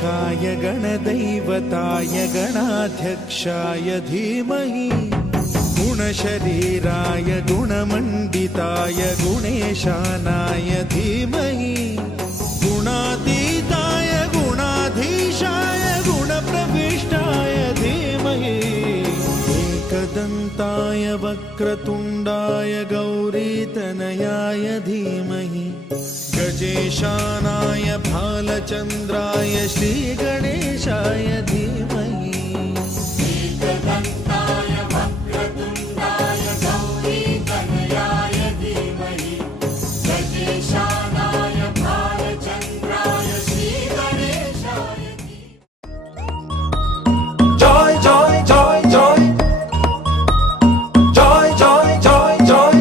गणाध्यक्षाय गणदैवताय गणाध्यक्षाय धीमहि गुणशरीराय गुणमण्डिताय गुणेशानाय धीमहि गुणातीताय गुणाधीशाय गुणप्रविष्टाय धीमहि एकदन्ताय वक्रतुण्डाय गौरीतनयाय धीमहि गजेशानाय भालचन्द्राय श्रीगणेशाय धीमहि एकदन्ताय वक्रतुण्डाय गौरीतनयाय धीमहि गजेशानाय भालचन्द्राय श्रीगणेशाय जय जय जय जय जय जय जय जय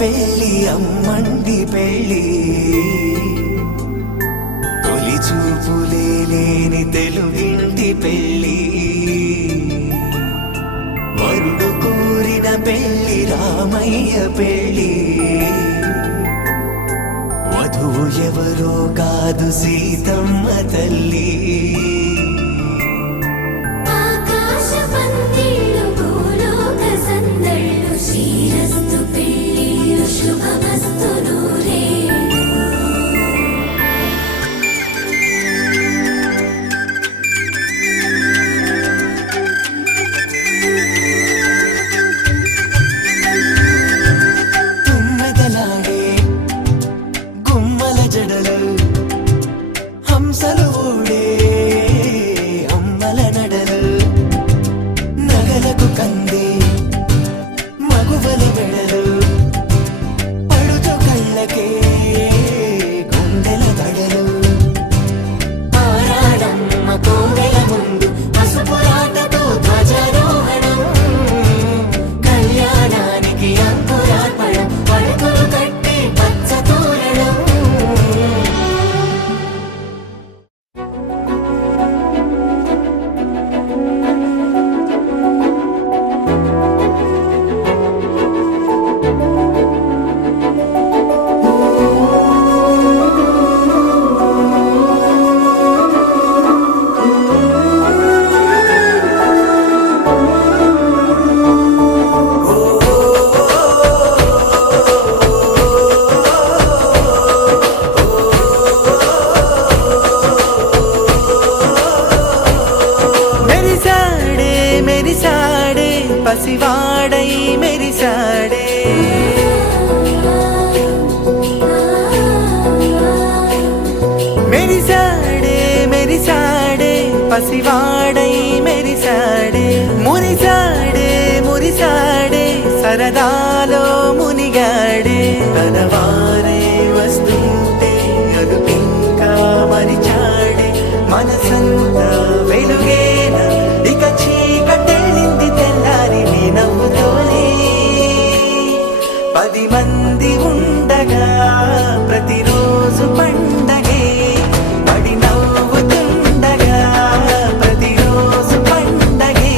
పెళ్ళి అమ్మండి పెళ్ళి తొలి చూపులే లేని తెలుగింటి పెళ్ళి వరుడు కోరిన పెళ్ళి రామయ్య పెళ్ళి వధువు ఎవరో కాదు సీతమ్మ తల్లి పసివాడై మెరిసాడే పసివాడై మెరిసాడే మురిసాడే మురిసాడే సరదాలో మునిగాడే తన వారే వస్తుంటే అదుపింకా మరిచాడే మనసంతా వెలుగేన ఇక చీకటెళ్ళింది తెల్లారి నీ నవ్వుతోనే 10 మంది ఉండగా ప్రతిరోజు పండగే పడి నవ్వుతుండగా ప్రతిరోజు పండగే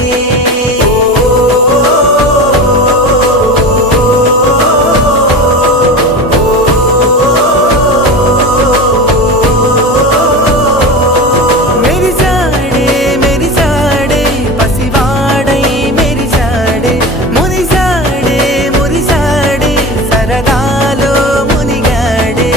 మెరిసాడే మెరిసాడే పసివాడై మెరిసాడే మురిసాడే మురిసాడే సరదాలో మునిగాడే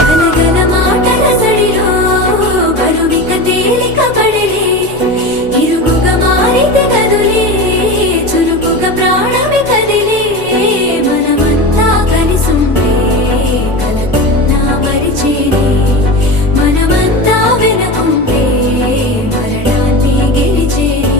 గనగన మాటల సడిలో బరువిక తేలిక పడలే ఇరుగుగా మారితే కదులే చురుకుగా ప్రాణమి కదిలే మనమంతా కలిసుంటే కలకన్నా మరిచేనే మనమంతా వెనకుంటే మరణాన్ని గెలిచేనే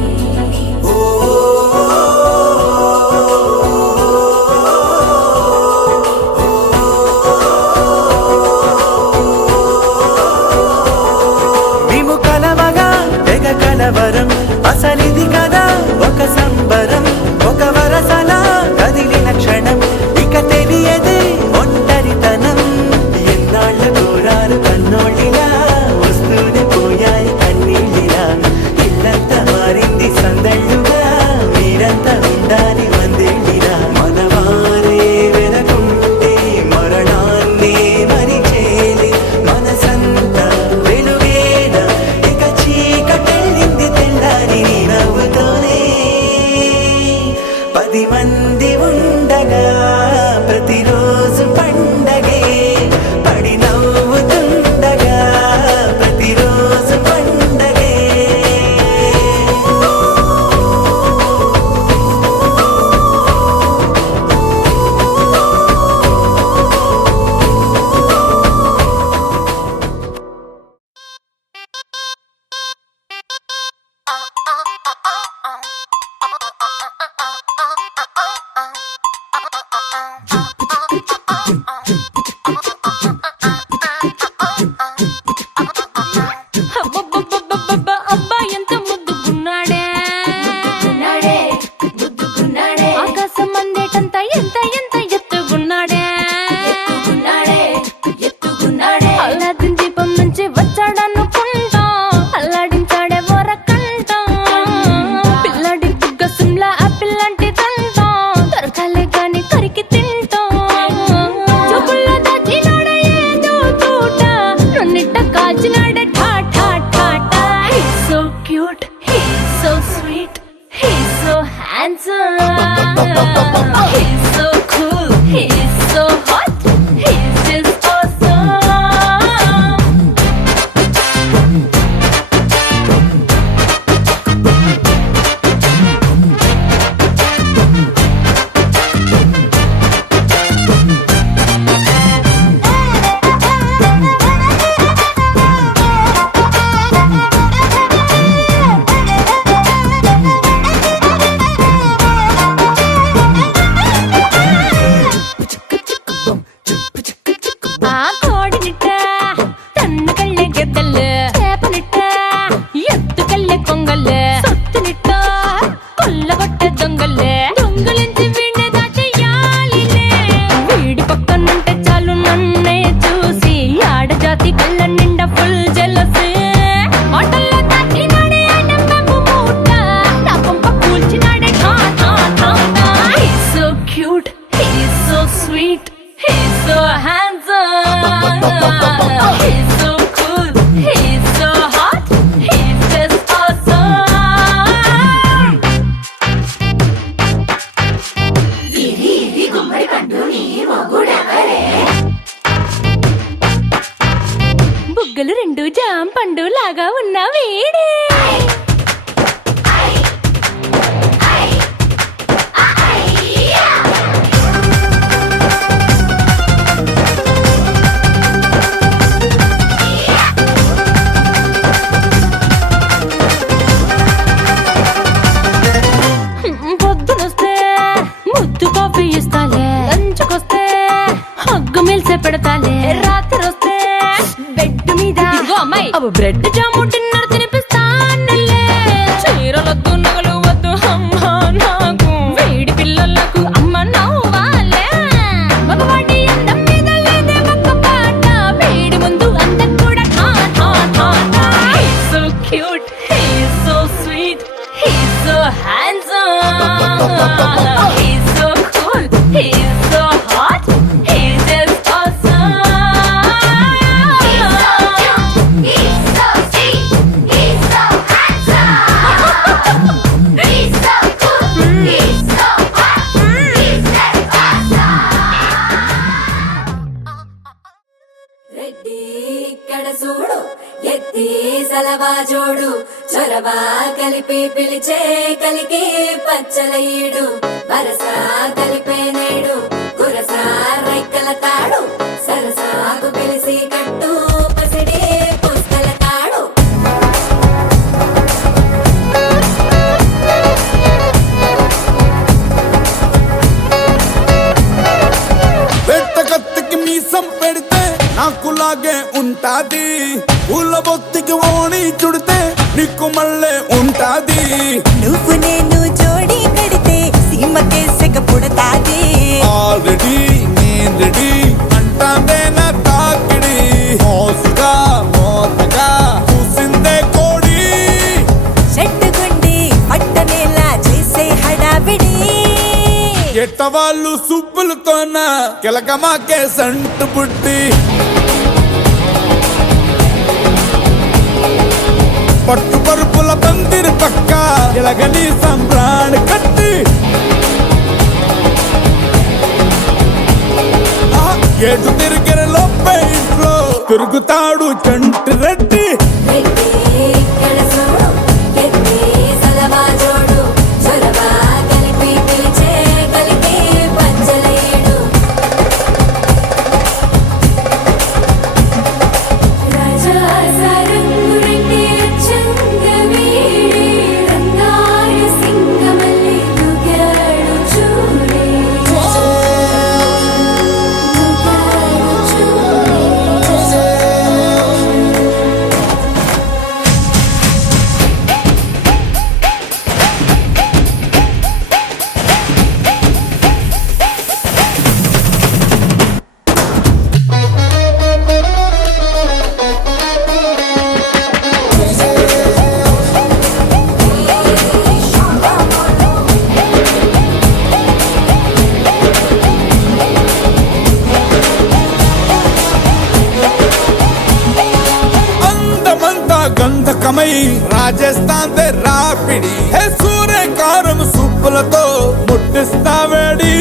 మేము కలవగా తెగ కలవరం అసలిది కదా ఒక సంబరం ఒక వరసలా కదిలిన క్షణం ఇక తెలియదే ఒంటరితనం ఎన్నాళ్ళ దూరాలు కన్నోళ్ళిలా వస్తూనే పోయాయి కన్నీళ్ళిలా ఇల్లంతా మారింది సందళ్ళుగా మీరంతా ఉండాలి వందేళ్ళిలా మనవారే వెనకుంటే మరణాన్ని మరిచేలే మనసంతా వెలుగేన ఇక చీకటెళ్ళింది తెల్లారి నీ నవ్వుతోనే 10 మంది ఉండగా ప్రతిరోజు పండగే పడి నవ్వుతుండగా ప్రతిరోజు పండగే అబ్బబ్బబ్బబ్బబ్బ, అబ్బా ఎంత ముద్దుగున్నాడే ముద్దుకున్నాడే ఆకాశం అందేటంత ఎంత ఎంత ఎత్తుగున్నాడే ఎత్తుకున్నాడే అల్లాదిన్ దీపం నుంచి వచ్చాడనుకుంటా అల్లాడించాడే వరకంట పిల్లడి బుగ్గ సిమ్లా ఆపిల్ లాంటి తంట దొరకాలే గాని కరికి తింటా జబ్బుల్లో దాచినాడే ఏదో తోట నన్నిట్ట కాచినాడే ఠా ఠా ఠా ఠా He's so cute, he's so sweet, he's so handsome, he's so cool, he's so hot, he's just awesome. బుగ్గలు రెండు జాం పండు లాగా ఉన్న వేడే పొద్దునొస్తే ముద్దు కాఫీ ఇస్తాలే, లంచుకొస్తే హగ్గు మిల్సే పెడతాలే, రాత్రి వస్తే బెడ్ మీద ఇదిగో అమ్మాయి బ్రెడ్ జాము డిన్నర్ తినిపిస్తానులే. చీరలొద్దు నగలు వద్దు అమ్మా నాకు, వేడి పిల్లలకు అమ్మ నవ్వాలే. మగవాడి అందం మీద లేదే ఒక్క పాట, వేడి ముందు అందం కూడా so cute, he's so sweet, he's so handsome, he's so cool, he's so hot, he's just awesome. He's so sweet, he's so handsome, he's so cool, he's so hot, he's just awesome. Reddy ఇక్కడ చూడు ఎత్తి సలవా జోడు, చొరవా కలిపి పిలిచే కలికి పచ్చలయ్యడు, వరస కలిపే నేడు కురస రైకల తాడు, సరసాకు పిలిసి కట్టు పసిడి పుస్తల తాడు. వెట్ట కత్తికి మీసం పెడితే నాకులాగే ఉంటాది, పూల బొత్తికి ఓణి చుడితే నీకు మళ్ళే ఉంటాది. నువ్వు నేను జోడి కడితే సీమకే సెగ పుడతాది. ఆల్రెడీ నేను రెడీ అంటాందే నా తాకిడి, మోసుగా మోతగా చూసిందే కోడి. షట్టుగుండి పట్టనేలా చేసే హడావిడి, ఎట్టవాళ్ళు సుబ్బులతోన కిలకమాకే సంటు పుట్టి, పట్టు పరుపుల పందిరి పక్క ఇలగని సంబ్రాణి కట్టి, ఏటు తిరిగిన లోపే ఇంట్లో తిరుగుతాడు చంటి రెడ్డి. రెడ్డి ఇక్కడ చూడు ఎత్తి సలవా జోడు, చొరవా కలిపి పిలిచే కలికి పచ్చలయ్యడు. రాజా సారంగు రెడ్డి అచ్చంగ వీడి, రంగాయ సింగమల్లి దుగాడు చూడే, దుగాడు చూడే. అందమంతా గంధకమై రాజస్థాన్ దే రాపిడి, హే సూర్యకారం సుప్పులతో ముట్టిస్తా వేడి.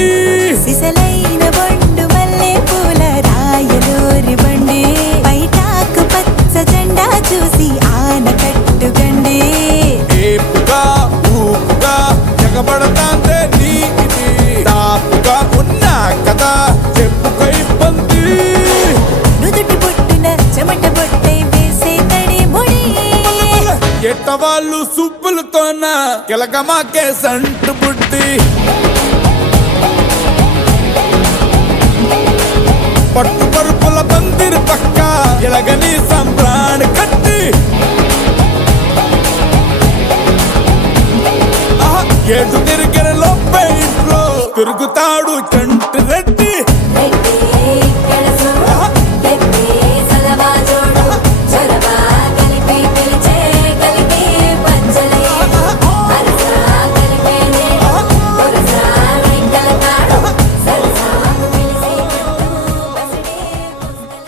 సిసలైన బొండు మల్లె పూల రాయలోరి బండి, బయటాకు పచ్చ జెండా చూసి ఆనకట్టుగండి. ఏపుగా ఊపుగా ఎగబడతాందే నీది, తాపుగా ఉన్నా కదా చెప్పుకో ఇబ్బంది. నుదుటి బొట్టున చెమట బొట్టై వేసే తడి ముడి, ఎట్టవాళ్ళు సుబ్బులతోన కిలకమాకే సంటు పుట్టి, పట్టు పరుపుల పందిరి పక్క ఇలగని సంబ్రాణి కట్టి, ఏటు తిరిగిన లోపే ఇంట్లో తిరుగుతాడు చంటి రెడ్డి. రెడ్డి ఇక్కడ చూడు ఎత్తి సలవా జోడు, చొరవా కలిపి పిలిచే కలికి పచ్చలయ్యడు, వరస కలిపే నేడు కురస రైకల తాడు, సరసాకు పిలిసి కట్టు పసిడి పుస్తల.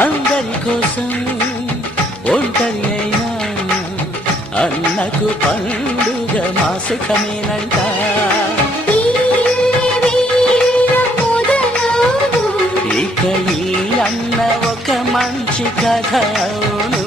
అందరి కోసం ఒంటరి అయినా అన్నకు పండుగ మా సుఖమేనంట. ఇక ఈ అన్న ఒక మంచి కథ అవును.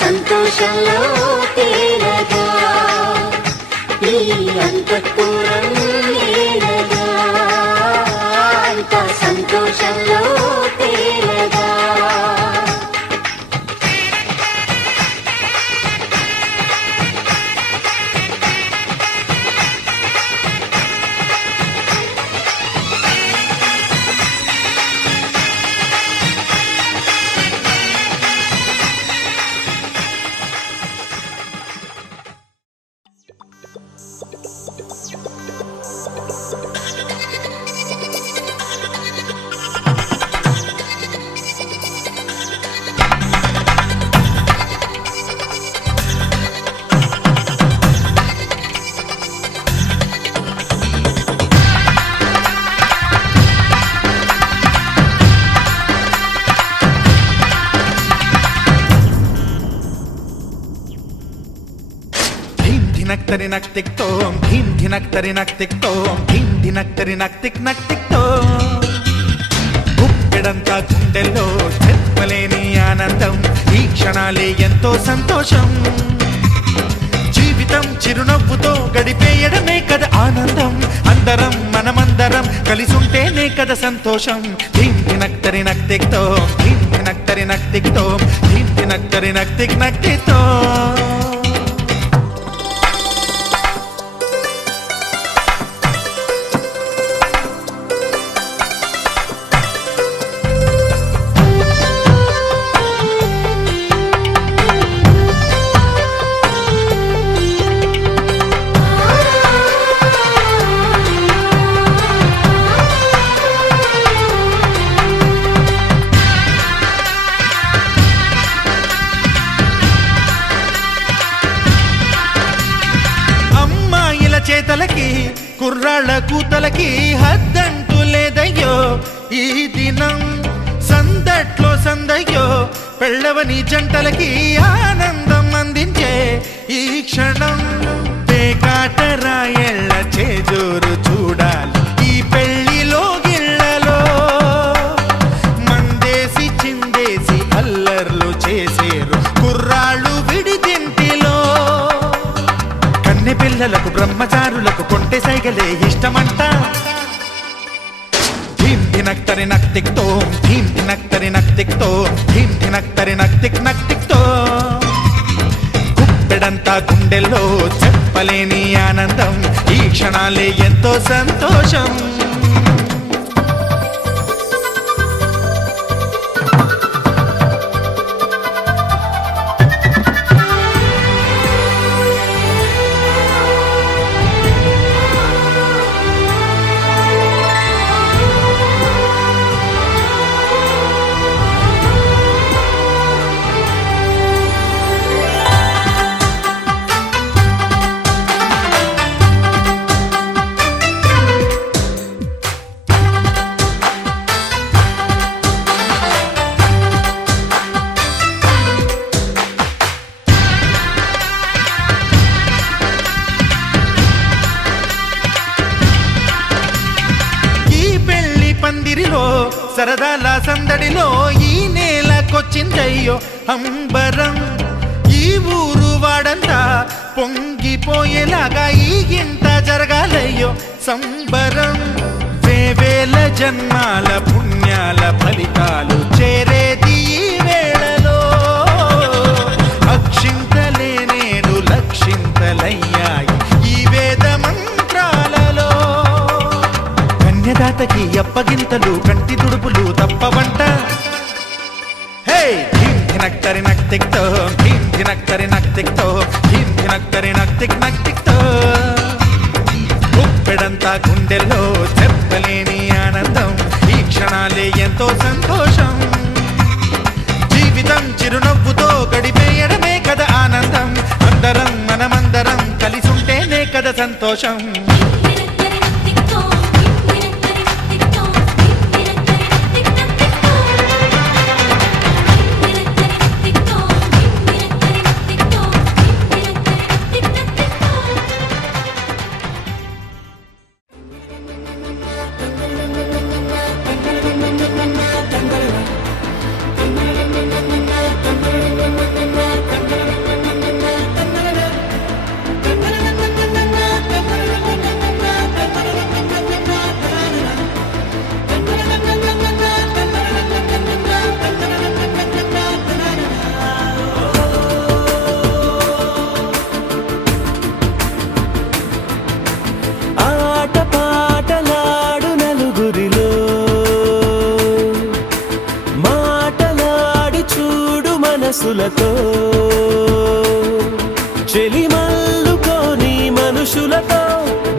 సంతోషంలో తేలగా ఈ అంతఃపురం తేలగా అంత సంతోషంలో తేలగా. ధినక్తరి నక్తిక్తోం ధీం ధినక్తరి నక్తిక్తోం ధీం ధినక్తరి నక్తిక్ నక్తిక్తోం. గుప్పెడంతా గుండెల్లో చెప్పలేని ఆనందం, ఈ క్షణాలే ఎంతో సంతోషం. జీవితం చిరునవ్వుతో గడిపేయడమే కదా ఆనందం, అందరం మనమందరం కలిసుంటేనే కదా సంతోషం. ధీం ధినక్తరి నక్తిక్తోం ధీం ధినక్తరి నక్తిక్తోం ధీం ధినక్తరి నక్తిక్ నక్తిక్తోం. చేతలకి కుర్రాళ్ళ కూతలకి హద్దంటూ లేదయ్యో ఈ దినం, సందట్లో సందయ్యో పెళ్ళవని జంటలకి ఆనందం అందించే ఈ క్షణం. పేకాటరాయళ్ళ చేజోరు చూడాలి ఈ పెళ్లిలో గిళ్ళలో, మందేసి చిందేసి అల్లర్లు చేసేరు కుర్రాళ్ళు విడిదింటిలో. కన్నె పిల్లలకు బ్రహ్మచారులకు కొంటె సైగలే ఇష్టమంట. ధీం ధినక్తరి నక్తిక్తోం ధీం ధినక్తరి నక్తిక్తోం ధీం ధినక్తరి నక్తిక్ నక్తిక్తోం. గుప్పెడంతా గుండెల్లో చెప్పలేని ఆనందం, ఈ క్షణాలే ఎంతో సంతోషం. సరదాల సందడిలో ఈ నేలకొచ్చిందయ్యో అంబరం ఈ ఊరు వాడంతా పొంగిపోయేలాగా ఈ గింట జరగాలయ్యో సంబరం వేవేల జన్మాల పుణ్యాల ఫలితాలు చేరేది ఈ వేళలో అక్షింతలే నేడు లక్షింతలయ్యాయి ఈ వేద మంత్రాలలో కన్యదాతకి అప్పగింతలు కంటి తుడుపులు తప్పవంట హే ధీం ధినక్తరి నక్తిక్తో ధీం ధినక్తరి నక్తిక్తో ధీం ధినక్తరి నక్తిక్ నక్తిక్తో గుప్పెడంతా గుండెల్లో చెప్పలేని ఆనందం ఈ క్షణాలే ఎంతో సంతోషం జీవితం చిరునవ్వుతో గడిపేయడమే కదా ఆనందం అందరం మనమందరం కలిసుంటేనే కదా సంతోషం మనసులతో చెలిమల్లుకోని మనుషులతో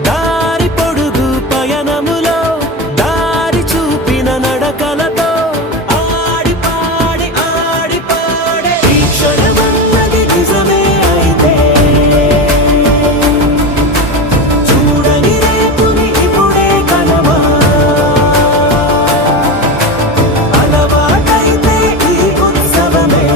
దారి పొడుగు పయనములో దారి చూపిన నడకలతో ఆడి పాడే ఈ క్షణమన్నది నిజమే అయితే చూడని రేపుని ఇప్పుడే కలవా అలవాటైతే ఈ ఉత్సవమే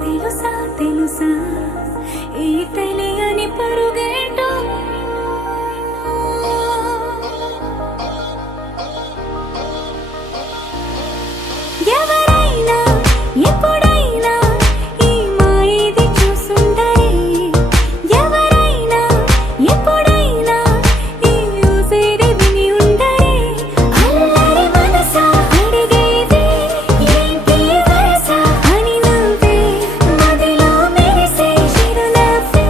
తెలుసా తెలుసా ఈ తెలియని పరుగేటో ఎవరైనా ఎప్పుడైనా ఈ మాయది చూసుండరే ఎవరైనా ఎప్పుడైనా ఈ ఊసేది విని ఉండరే అల్లరి మనసా అడిగేది ఏంటి వరసా అని నవ్వే మదిలో మెరిసే చిరునవ్వే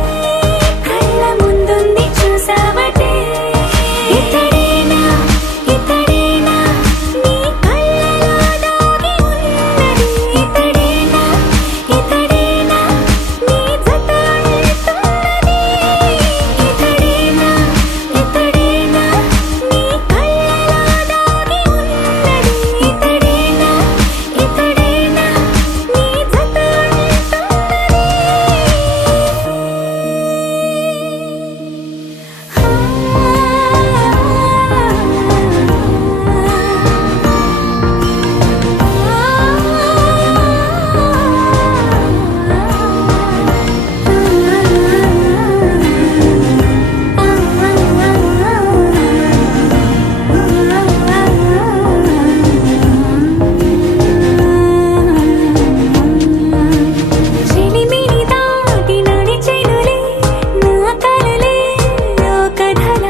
కళ్ళ ముందుంది చూసావటే ఇతడేనా ఇతడేనా నీ కళ్ళలో దాగి ఉన్నది ఇతడేనా ఇతడేనా నీ జత అంటున్నది ఇతడేనా ఇతడేనా నీ కళ్ళలో దాగి ఉన్నది ఇతడేనా ఇతడేనా నీ జత చెలిమిని దాటి నడిచెనులే నా కలలే లోకధల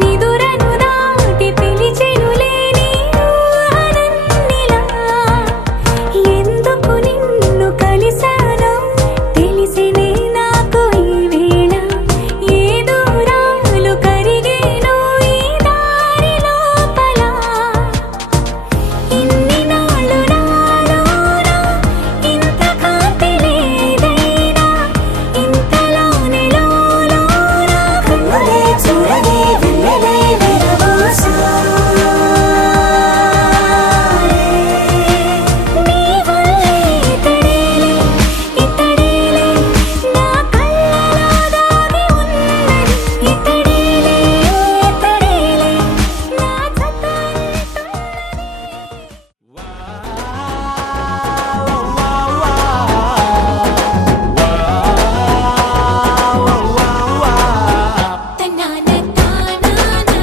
నిదురను దాటి పిలిచెనులే నీ ఊహలన్నిలా ఎందుకు నిన్ను కలిసానో తెలిసినే నాకు ఈ వేళ ఏ దూరాలు కరిగేనో ఈ దారి లోపల ఇన్ని నాళ్ళు నాలోనా ఇంత కాంతి లేదైనా ఇంతలోనే లోలోన కన్నులే చూడలే వెన్నెలే విరబోసారే నీ వల్లే ఇతడేలే ఇతడేలే నా కళ్ళలో దాగి ఉన్నది ఇతడేలే ఇతడేలే నా జత తన్నాన తానానా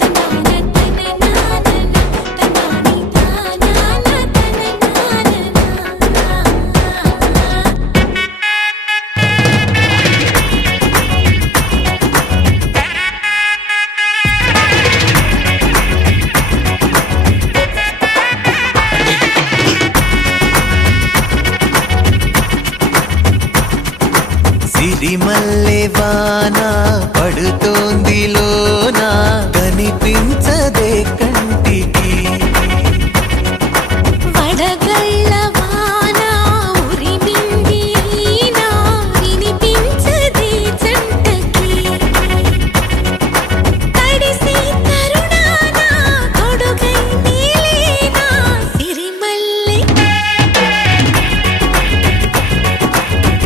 తన్నాన తననానా తన్నాని తానానా తననానా సిరిమల్లె వాన పడుతోంది లోన కనిపించదే కంటికి వడగళ్ళ వాన ఉరిమింది ఈనా వినిపించదే జంటకి తడిసి తరుణాన కొడుగై నీలేనా సిరిమల్లె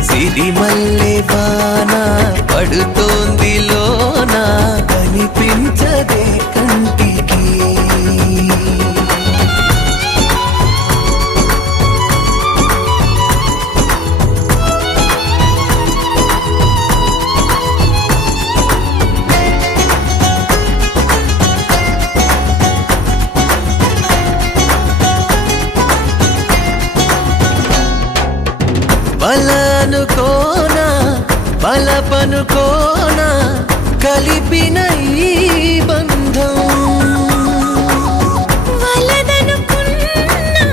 సిరిమల్లె వాన పడుతోంది లోన కనిపించదే కంటికి బలనుకోనా బలపనుకోనా కలిపిన ఈ బంధం వలదనుకున్నా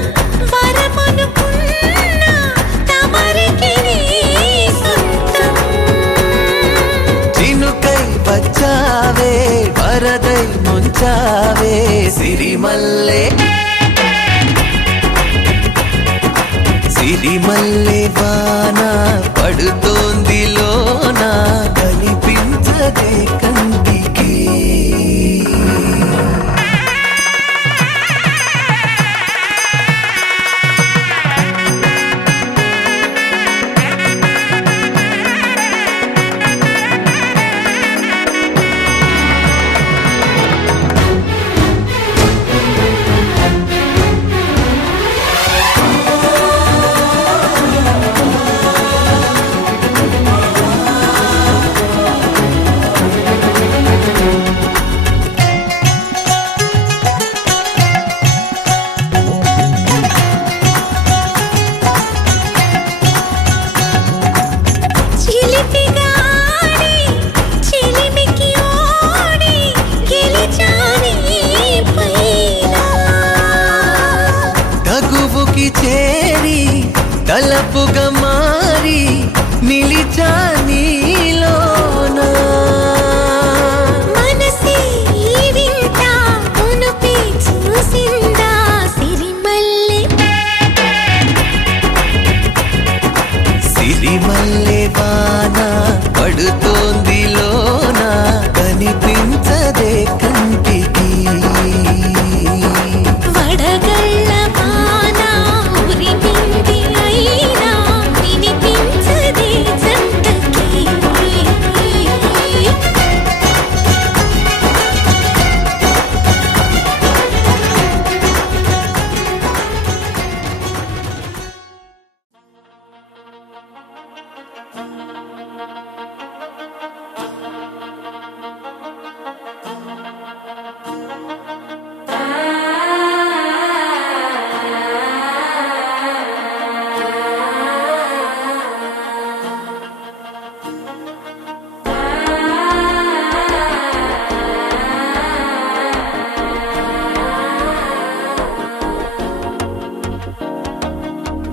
వరమనుకున్నా తమరికి నీ సొంతం చినుకై వచ్చావే వరదై ముంచావే సిరిమల్లె సిరిమల్లె వాన పడుతోంది లోన కనిపించదే కంటికి వలపుగా మారి నిలిచా నీలోనా మనసే ఈ వింత ఉనుపి చూసిందా సిరిమల్లె సిరిమల్లె వాన పడుతోంది లోన కనిపించదే కంటికి వడగళ్ళ వాన ఉరిమింది అయినా వినిపించదే జంటకి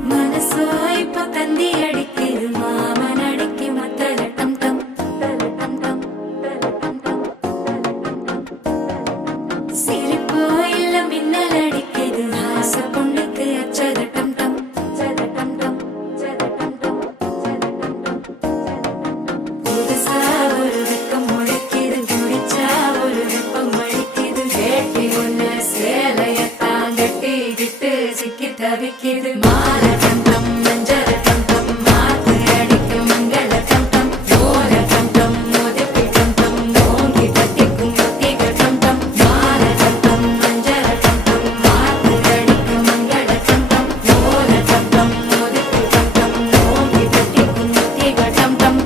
മനസ്സോ ഇപ്പൊ തന്തി അടിക്കത് മാമനടിക്ക് മത്തല ടം ടം ടം ടം സിരിപ്പോ ഇല്ല മിന്നലടിക്കത് ആസ പൊണ്ണുക്ക് അച്ചത ടം ടം ടം ടം പുതുസാ ഒരു വെക്കം മുഴക്കിയത് കുടിച്ചാ ഒരു വെപ്പം മഴിക്കിയത് കേട്ടി ഒന്ന് സേലയത്താൻ കെട്ടി വിട്ട് സിക്കി തവിക്കിയത് മാല ടം ടം മഞ്ചര ടം ടം മാത്ത് അടിക്കും മംഗള ടം ടം ഓല ടം ടം മുതപ്പി ടം ടം ഓങ്കി തട്ടിക്കും മുത്തിക ടം ടം മാല ടം ടം മഞ്ചര ടം ടം മാത്ത് അടിക്കും മംഗള ടം ടം ഓല ടം ടം മുതപ്പി ടം ടം ഓങ്കി തട്ടിക്കും മുത്തിക ടം ടം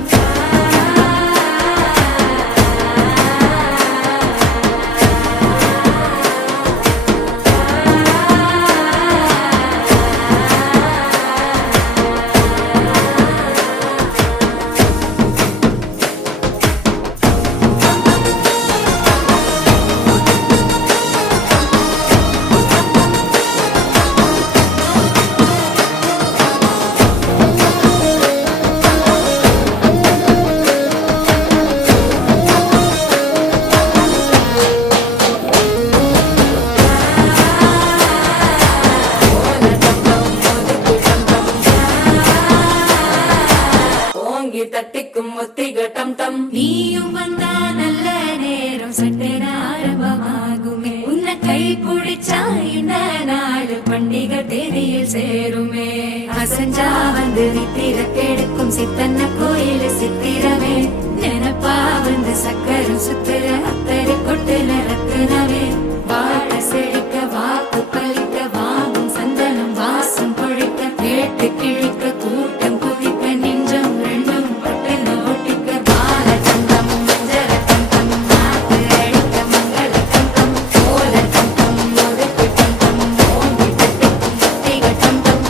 ஓங்கி தட்டிக்கும் முத்திக டம் டம் நீயும் வந்தா நல்ல நேரம் சட்டென ஆரம்பமாகுமே உன்னை கை பிடிச்சா இந்த நாடு பண்டிகை தேதியில் சேருமே அசஞ்சா வந்து நித்திர கெடுக்கும் சித்தன்ன கோயில் சித்திரமே நினப்பா வந்து சக்கரம் சுத்துற அத்தரை கொட்டுல ரத்தினமே வாழ செழிக்க வாக்கு பலிக்க வாங்கும் சந்தனம் வாசம் பொழிக்க கேட்டு கிழிக்க கூட்டம் குதிக்க நெஞ்சம் ரெண்டும் பட்டுன ஒட்டிக்க பால தந்தம் மஞ்சர தந்தம் மாத்து அடிக்க மங்கள தந்தம் ஓல தந்தம் முதுக்கு தந்தம் ஓங்கி தட்டிக்கும் முத்திக தந்தம்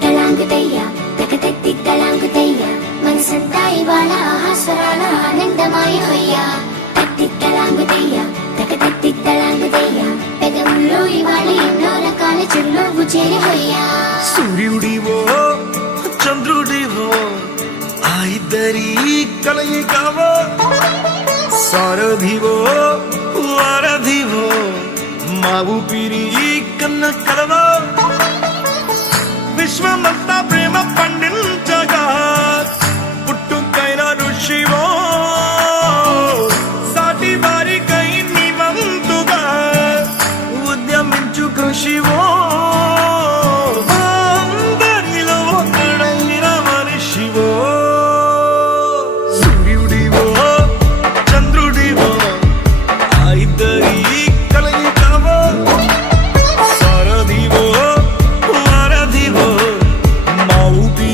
తలాంగుతయ్యా తకతత్తి తలాంగుతయ్యా మనసంతా ఇవాళ ఆహాస్వరాల ఆనందమాయ హొయ్యా తత్తి తలాంగుతయ్యా తకతత్తి తలాంగుతయ్యా పెదవుల్లో ఇవాళ ఎన్నో రకాల చిరునవ్వు చేరి హొయ్యా సూర్యుడివో చంద్రుడివో ఆ ఇద్దరి కలయికవో సారథివో వారధివో మా ఊపిరి కన్న కలవో విశ్వమంతా ప్రేమ పండించగా పుట్టుకైన ఋషివో సాటి వారికై నివంతుగా ఉద్యమించు కృషివో అందరిలో ఒకడైన మనిషివో సూర్యుడివో చంద్రుడివో ఆ ఇద్దరి కలయికవో సారథివో వారధివో మా ఊపిరి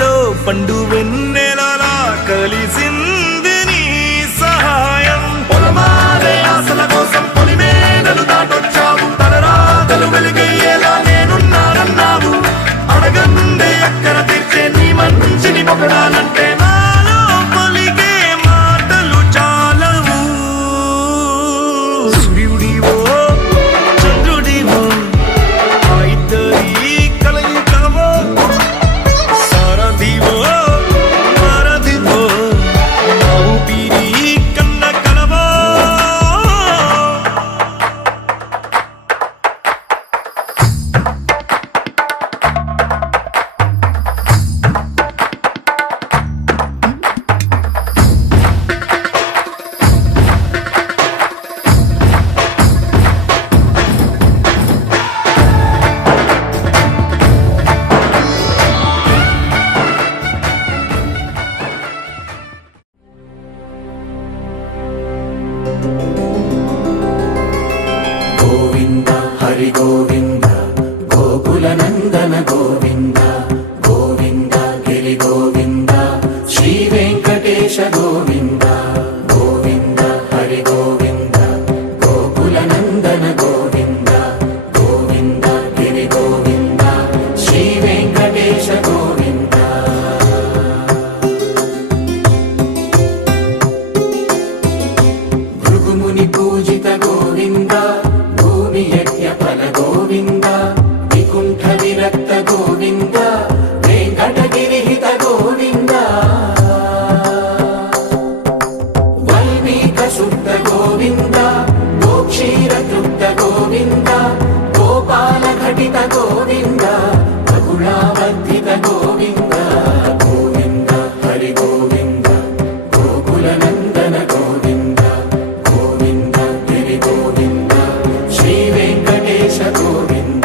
మదిలో పండు వెన్నెలలా కలిసింది నీ సహాయం పొలమారే ఆశల కోసం పొలిమేనలు దాటొచ్చావు తలరాతలు వెలుగయ్యేలా నేనున్నానన్నావు అడగందే అక్కర తీర్చే నీ మంచిని పొగడాలంటే నాలో పలికే మాటలు చాలవు సూర్యుడివో చంద్రుడివో ఆ ఇద్దరి కలయికవో సారథివో వారధివో నా ఊపిరి కన్న కలవో గోవింద హరి గోవింద గోకుల నందన గోవింద గోవింద గిరి గోవింద శ్రీ వెంకటేశ గోవింద గోవింద హరి గోవింద గోకుల నందన గోవింద గోవింద గిరి గోవింద శ్రీ వెంకటేశ గోవింద భృగుముని పూజిత గోవింద భూమి యజ్ఞ ఫల గోవింద వికుంఠ విరక్త గోవింద వెంకటగిరిహిత గోవింద వల్మీక శుద్ధ గోవింద గోక్షీర తృప్త గోవింద గోపాల ఘటిత గోవింద బహుళావర్ధిత గోవింద గోవింద హరి గోవింద గోకుల నందన గోవింద గోవింద గిరి గోవింద శ్రీ వెంకటేశ గోవింద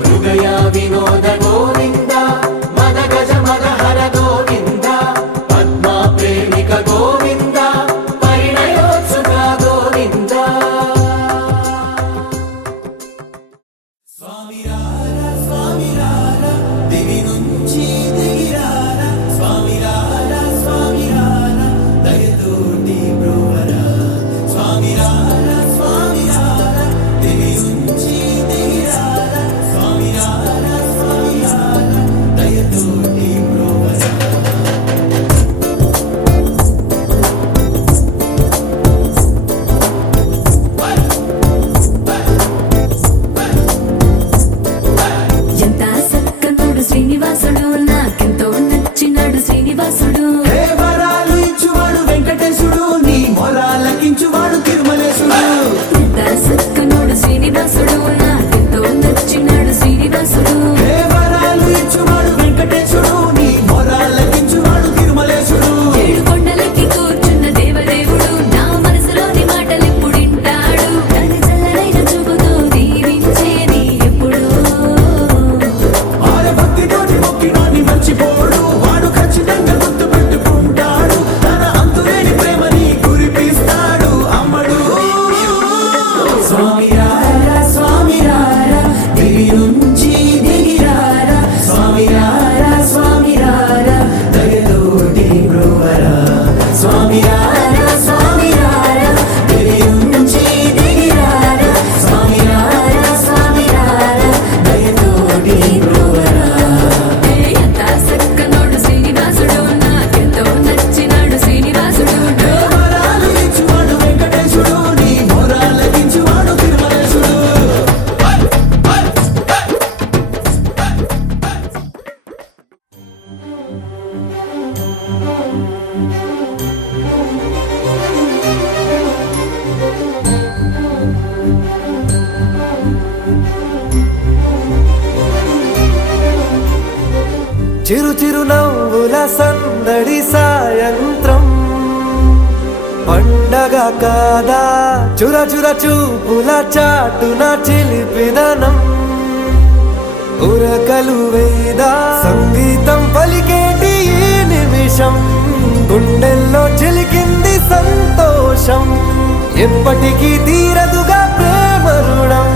మృగయా వినోద గోవింద మద గజ మద హర గోవింద పద్మా ప్రేమిక గోవింద పరిణయోత్సుక గోవింద దివి నుంచి దిగిరార స్వామిరార స్వామిరార దయతోటి బ్రోవర స్వామిరార స్వామిరార దివి నుంచి దిగిరార స్వామిరార స్వామిరార దయతోటి బ్రోవర ఎంత సక్కనుడు శ్రీనివాసుడు నాకెంతో నచ్చినాడు శ్రీనివాసుడు హే వరాలు ఇచ్చువాడు వెంకటేశుడు నీ మొరాలకించువాడు తిరుమలేశుడు ఎంత సక్కనుడు శ్రీనివాసుడు నాకెంతో నచ్చినాడు శ్రీనివాసుడు హే వరాలు ఇచ్చువాడు వెంకటేశుడు నీ మొరాలకించువాడు తిరుమలేశుడు ఏడు కొండలకి కూర్చున్న దేవదేవుడు నా మనసులోని మాటలెప్పుడింటాడు తన చల్లనైన చూపుతో దీవించేది ఎప్పుడు ఆరు భక్తితోటి మొక్కినోని మర్చిపోడు వాడు ఖచ్చితంగా గుర్తు పెట్టుకుంటాడు తన అంతులేని ప్రేమని కురిపిస్తాడు అమ్మడు స్వామిరార స్వామిరార దివి నుంచి దిగిరార స్వామిరార స్వామిరార దయతోటి బ్రోవర స్వామిరార స్వామిరార దివి నుంచి దిగిరార స్వామిరార స్వామిరార దయతోటి బ్రోవర ఎంత సక్కనోడు శ్రీనివాసుడు నాకెంతో నచ్చినాడు శ్రీనివాసుడు వరాలు ఇచ్చువాడు వెంకటేశుడు నీ మొరాలకించువాడు తిరుమలేశుడు చిరు చిరు నవ్వుల సందడి సాయంత్రం పండగ కాదా చుర చుర చూపుల చాటున చిలిపిదనం ఉరకలు వేదా సంగీతం పలికేటి ఈ నిమిషం గుండెల్లో చిలికింది సంతోషం ఎప్పటికీ తీరదుగా ప్రేమ రుణం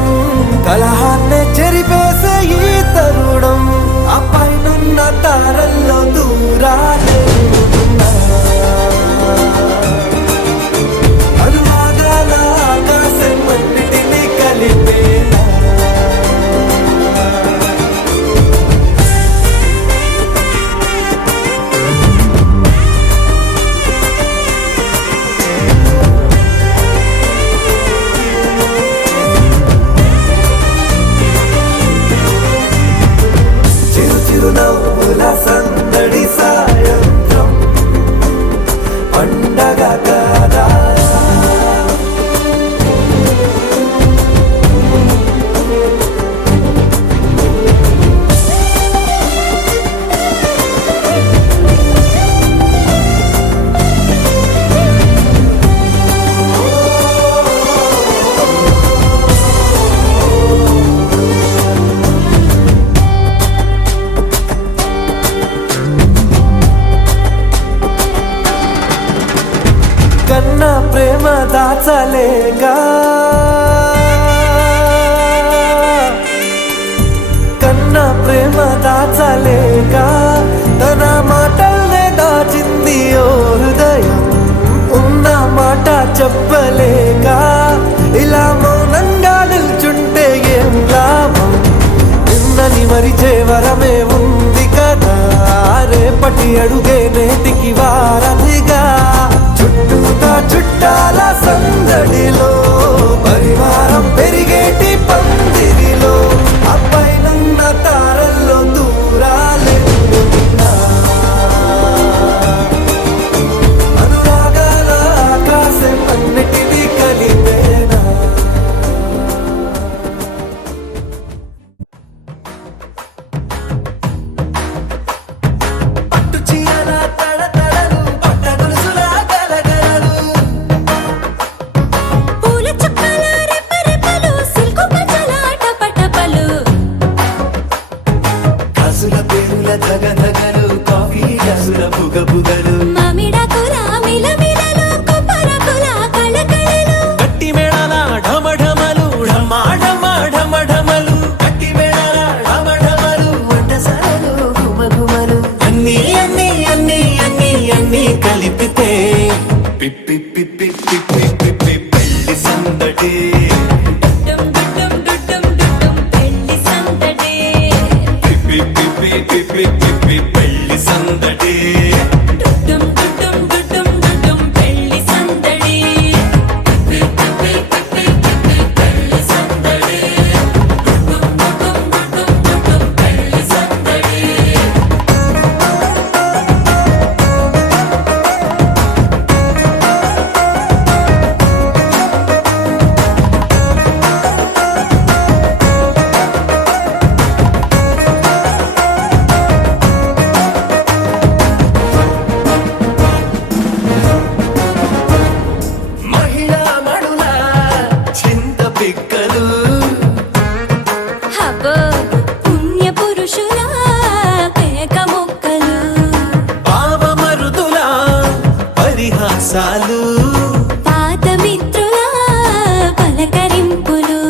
కలహాన్నే చెరిపేసే ఈ తరుణం ఆ పైనున్న తారల్లో దూరాలే ఉన్నా. అనువాదాల ఆకాశం అన్నిటినీ కలిపేలా చిరు చిరు నవ్వుల సందడి సాయంత్రం పండగ కాదా కన్నా ప్రేమ దాచలేక కన్నా ప్రేమ దాచలేక తన మాటల్నే దాచింది ఓ హృదయం ఉన్న మాట చెప్పలేక ఇలా మౌనంగా నిల్చుంటే ఏం లాభం నిన్నని మరిచే వరమే ఉంది కదా రేపటి అడుగే నేటికి వారధిగా చుట్టూతా చుట్టాల సందడిలో పరివారం పెరిగేటి పందిరిలో అబ్బాయినున్న తారల్లో దూరాలే ఉన్నా. అనురాగాల ఆకాశం అన్నిటినీ కలిపేనా పట్టు చీరల తడతడలు పట్ట గొలుసుల గలగలలు పూల చుక్కల రెపరెపలు సిల్కు పంచల టపటపలు కాసుల పేరుల ధగధగలు కాఫీ గ్లాసుల బుగబుగలు మామిడాకుల మిలమిలలు కొబ్బరకుల కళకళలు గట్టి మేళాల ఢమఢమలు ఢమాఢమలు గట్టి మేళాల ఢమఢమలు వంటసాలలు గుమగుమలు అన్నీ అన్నీ అన్నీ అన్నీ అన్నీ కలిపితే పిప్పి పిప్పి పిప్పి పిప్పి పెళ్లి సందడి డుడ్డుం డుడ్డుం డుడ్డుం డుడ్డుం పెళ్లి సందడి పిప్పి పిప్పి పిప్పి పిప్పి పెళ్లి సందడి డుడ్డుం డుడ్డుం డుడ్డుం డుడ్డుం పెళ్లి సందడి పిప్పి పిప్పి పిప్పి పిప్పి పెళ్లి సందడి డుడ్డుం డుడ్డుం డుడ్డుం డుడ్డుం పెళ్లి సందడి మహిళా మడుల చింత పిక్కలు హబ్బో పుణ్య పురుషుల పేక మొక్కలు పావమరుదుల పరిహాసాలు పాత మిత్రుల పలకరింపులు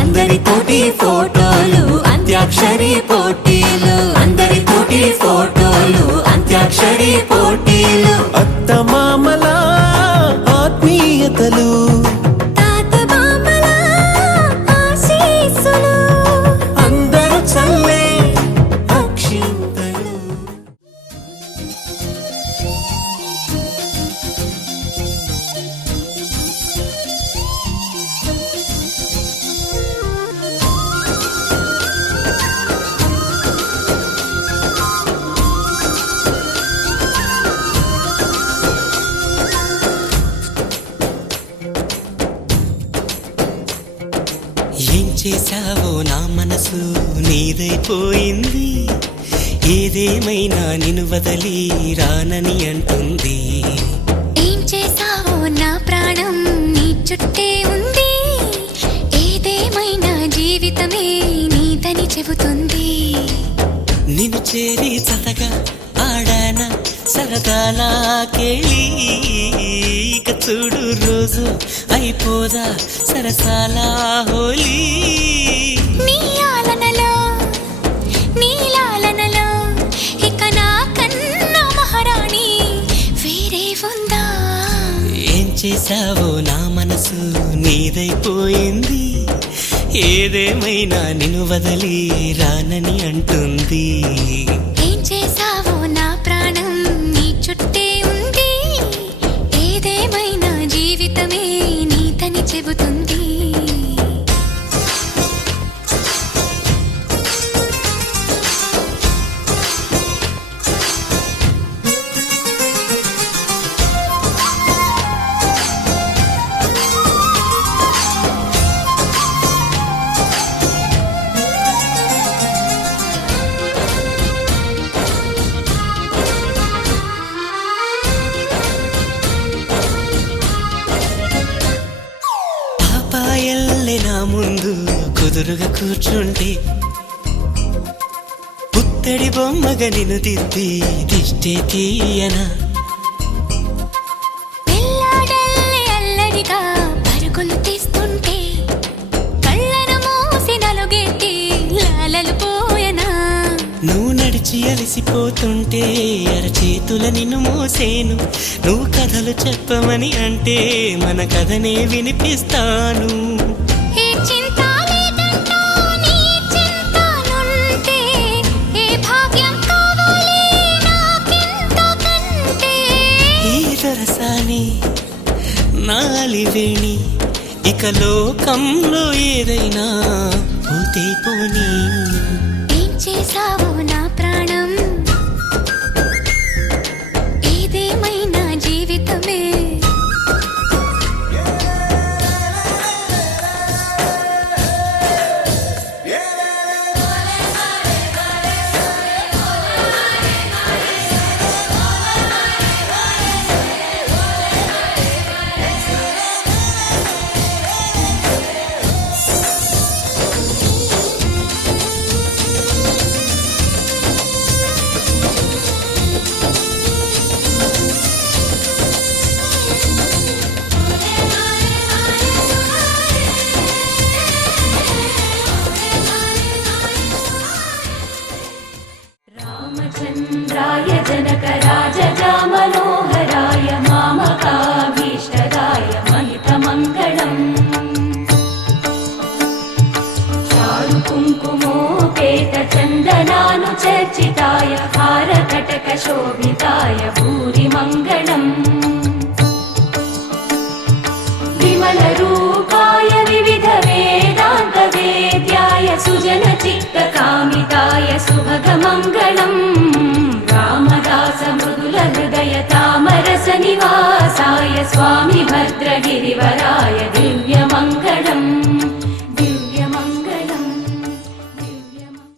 అందరితోటి ఫోటోలు అంత్యాక్షరి పోటీలు అందరితోటి ఫోటోలు అంత్యాక్షరి పోటీలు అత్తమామల ఆత్మీయతలు తాత బామల ఆశీస్సులు అందరూ చల్లే అక్షింతలు ఏం చేశావో నా మనసు నీదైపోయింది ఏదేమైనా నిన్ను వదలి రానని అంటుంది ఏం చేసావో నా ప్రాణం నీ చుట్టే ఉంది ఏదేమైనా జీవితమే నీదని చెబుతుంది నిన్ను చేరి చతగా ఆడానా సరదాలా కేళి ఇక చూడు రోజు అయిపోదా సరసాల హోలీ నీ ఆలనలో నీ లాలనలో ఇక నా కన్నా మహారాణి వేరే ఉందా ఏం చేసావో నా మనసు నీదైపోయింది ఏదేమైనా నిన్ను వదిలి రానని అంటుంది ఏం చేసావో నా ప్రాణం నీ చుట్టే ఉంది ఏదేమైనా జీవితమే నీతని చెబుతుంది పాపాయల్లే నా ముందు కుదురుగా కూర్చుంటే పుత్తడి బొమ్మగా నిన్ను దిద్ది దిష్టే తీయనా పిల్లాడల్లే అల్లరిగా పరుగులు తీస్తుంటే కళ్ళను మూసి నలుగెట్టి లాలలు పోయనా నువ్వు నడిచి అలసిపోతుంటే అరచేతుల నిన్ను మోసేను నువ్వు కథలు చెప్పమని అంటే మన కథనే వినిపిస్తాను ఏ చింత లేదంటూ నీ చింతలుంటే ఏ భాగ్యం కావాలి నాకింతకంటే ఈ దొరసాని నాలివేణి ఇక లోకంలో ఏదైనా పోతే పోనీ ఏం చేసావో నా ప్రాణం ఏదేమైనా జీవితమే రామచంద్రాయ జనకరాజజా మనోహరాయ మామకాభీష్టదాయ మహితమంగళం చారు కుంకుమోపేత చందనానుచర్చితాయ హారకటక శోభితాయ భూరి మంగళం విమల రూపాయ వివిధ వేదాంత వేద్యాయ సుజన చిత్త కామితాయ సుభగ మంగళం రామదాస మృదుల హృదయ తామరస నివాసాయ స్వామి భద్రగిరివరాయ దివ్య